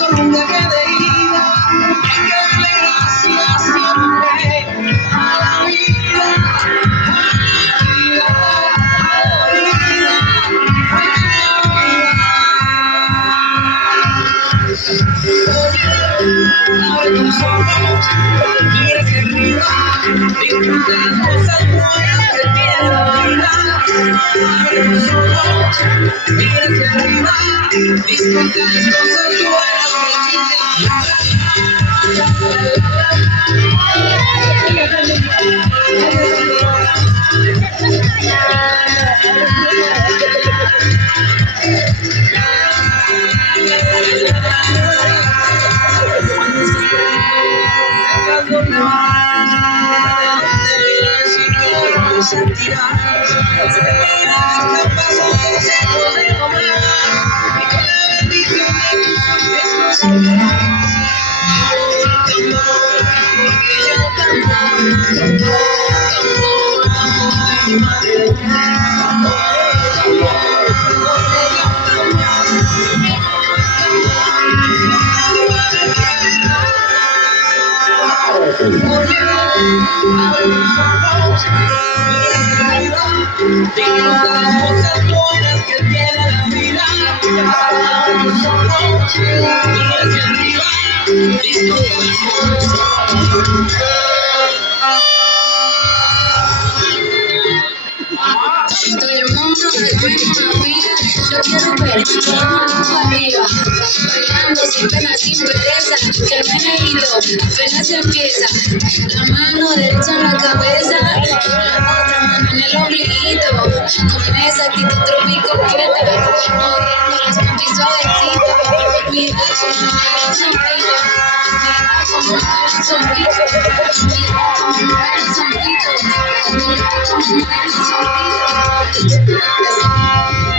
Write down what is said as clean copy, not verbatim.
solo un viaje de ida. Hay que darle gracias siempre a la vida, a la vida, a la vida, a la vida. Abre tus ojos, mira hacia arriba, disfruta las cosas buenas que tiene la vida. Abre tus ojos, mira hacia arriba, disfruta las cosas buenas que tiene la sentirás, serás capaz de ser de comer, y con la bendición de tus besos porque yo te amo, mi madre, disfruta las cosas buenas que tiene la vida. Abre tus ojos, mira hacia arriba, disfruta las cosas. Todo el mundo de nuestra vida, yo quiero ver todo el mundo arriba, bailando sin pena, sin pereza, que el meneíto apenas empieza, la mano derecha en la cabeza, la otra mano en el ombliguito, con esa actitud tropical coqueta, moviendo las pompis suavecito, mira como mueve el sombrito, mira como mueve el sombrito, mira como mueve el sombrito, mira como mueve el sombrito.